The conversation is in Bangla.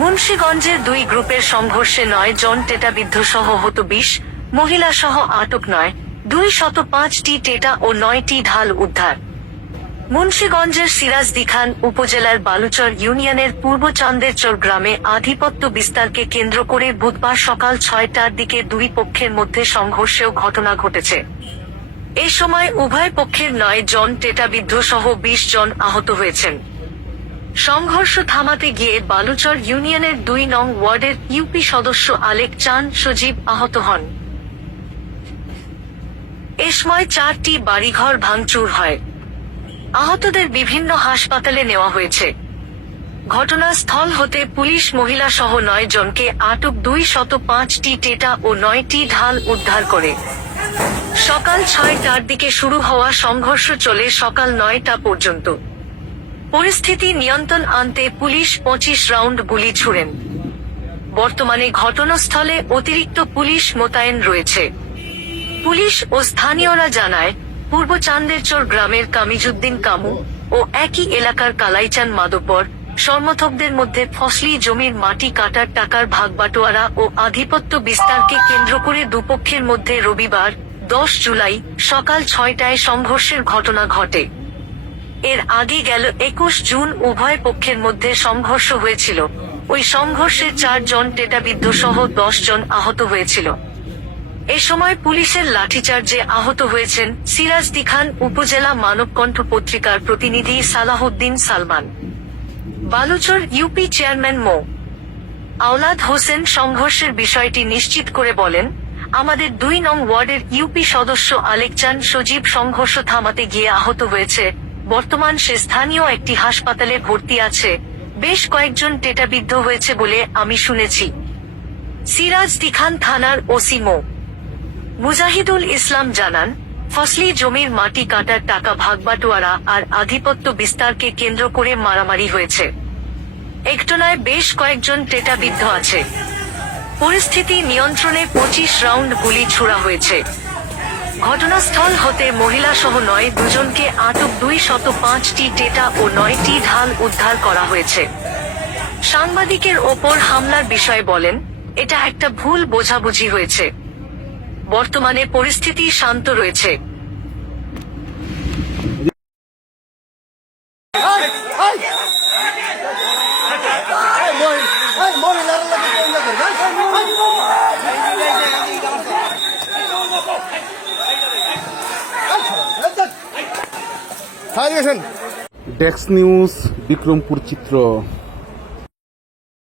মুন্সিগঞ্জের দুই গ্রুপের সংঘর্ষে 9 জন টেটাবিদ্ধ সহ হত 20, মহিলা সহ আটক 205টি টেটা ও 9টি ঢাল উদ্ধার। মুন্সিগঞ্জের সিরাজদিখান উপজেলার বালুচর ইউনিয়নের পূর্ব চান্দেরচর গ্রামে আধিপত্য বিস্তারকে কেন্দ্র করে বুধবার সকাল 6টার দিকে দুই পক্ষের মধ্যে সংঘর্ষেও ঘটনা ঘটেছে। এ সময় উভয় পক্ষের 9 জন টেটাবিদ্ধ সহ 20 জন আহত হয়েছেন। সংঘর্ষ থামাতে গিয়ে বালুচর ইউনিয়নের 2 নং ওয়ার্ডের ইউপি সদস্য আলেক চান সজীব আহত হন। এ সময় 4টি বাড়িঘর ভাঙচুর হয়। আহতদের বিভিন্ন হাসপাতালে নেওয়া হয়েছে। ঘটনাস্থল হতে পুলিশ মহিলা সহ 9 জনকে আটক 205টি টেটা ও 9টি ঢাল উদ্ধার করে। সকাল 6টার দিকে শুরু হওয়া সংঘর্ষ চলে সকাল 9টা পর্যন্ত। পরিস্থিতি নিয়ন্ত্রণ আনতে পুলিশ 25 রাউন্ড গুলি ছুড়েন। বর্তমানে ঘটনাস্থলে অতিরিক্ত পুলিশ মোতায়েন রয়েছে। পুলিশ ও স্থানীয়রা জানায়, পূর্ব চান্দেরচর গ্রামের কামিজুদ্দিন কামু ও একই এলাকার কালাইচান মাদবর সমর্থকদের মধ্যে ফসলি জমির মাটি কাটার টাকার ভাগবাটোয়ারা ও আধিপত্য বিস্তারকে কেন্দ্র করে দুপক্ষের মধ্যে রবিবার 10 জুলাই সকাল 6টায় সংঘর্ষের ঘটনা ঘটে। এর আগে গেল 21 জুন উভয় পক্ষের মধ্যে সংঘর্ষ হয়েছিল। ওই সংঘর্ষে 4 জন টেটাবিদ্ধ সহ 10 জন আহত হয়েছিল। এ সময় পুলিশের লাঠিচার্জে আহত হয়েছেন সিরাজদিখান উপজেলা মানবকণ্ঠ পত্রিকার প্রতিনিধি সালাহউদ্দিন সালমান। বালুচর ইউপি চেয়ারম্যান মো. আওলাদ হোসেন সংঘর্ষের বিষয়টি নিশ্চিত করে বলেন, আমাদের 2 নং ওয়ার্ডের ইউপি সদস্য আলেক চান সজীব সংঘর্ষ থামাতে গিয়ে আহত হয়েছে। বর্তমান সে স্থানীয় একটি হাসপাতালে ভর্তি আছে। বেশ কয়েকজন টেটাবিদ্ধ হয়েছে বলে আমি শুনেছি। সিরাজদিখান থানার ওসি মো. মুজাহিদুল ইসলাম জানান, ফসলি জমির মাটি কাটার টাকা ভাগবাটোয়ারা আর আধিপত্য বিস্তারকে কেন্দ্র করে মারামারি হয়েছে। একটনায় বেশ কয়েকজন টেটাবিদ্ধ আছে। পরিস্থিতি নিয়ন্ত্রণে 25 রাউন্ড গুলি ছোড়া হয়েছে। ঘটনাস্থল হতে মহিলা সহ 9 জনকে আটক 205টি টেটা ও 9টি ঢাল উদ্ধার করা হয়েছে। সাংবাদিকের ওপর হামলার বিষয়ে বলেন, এটা একটা ভুল বোঝাবুঝি হয়েছে। বর্তমানে পরিস্থিতি শান্ত রয়েছে। ডেস্ক নিউজ, বিক্রমপুর চিত্র।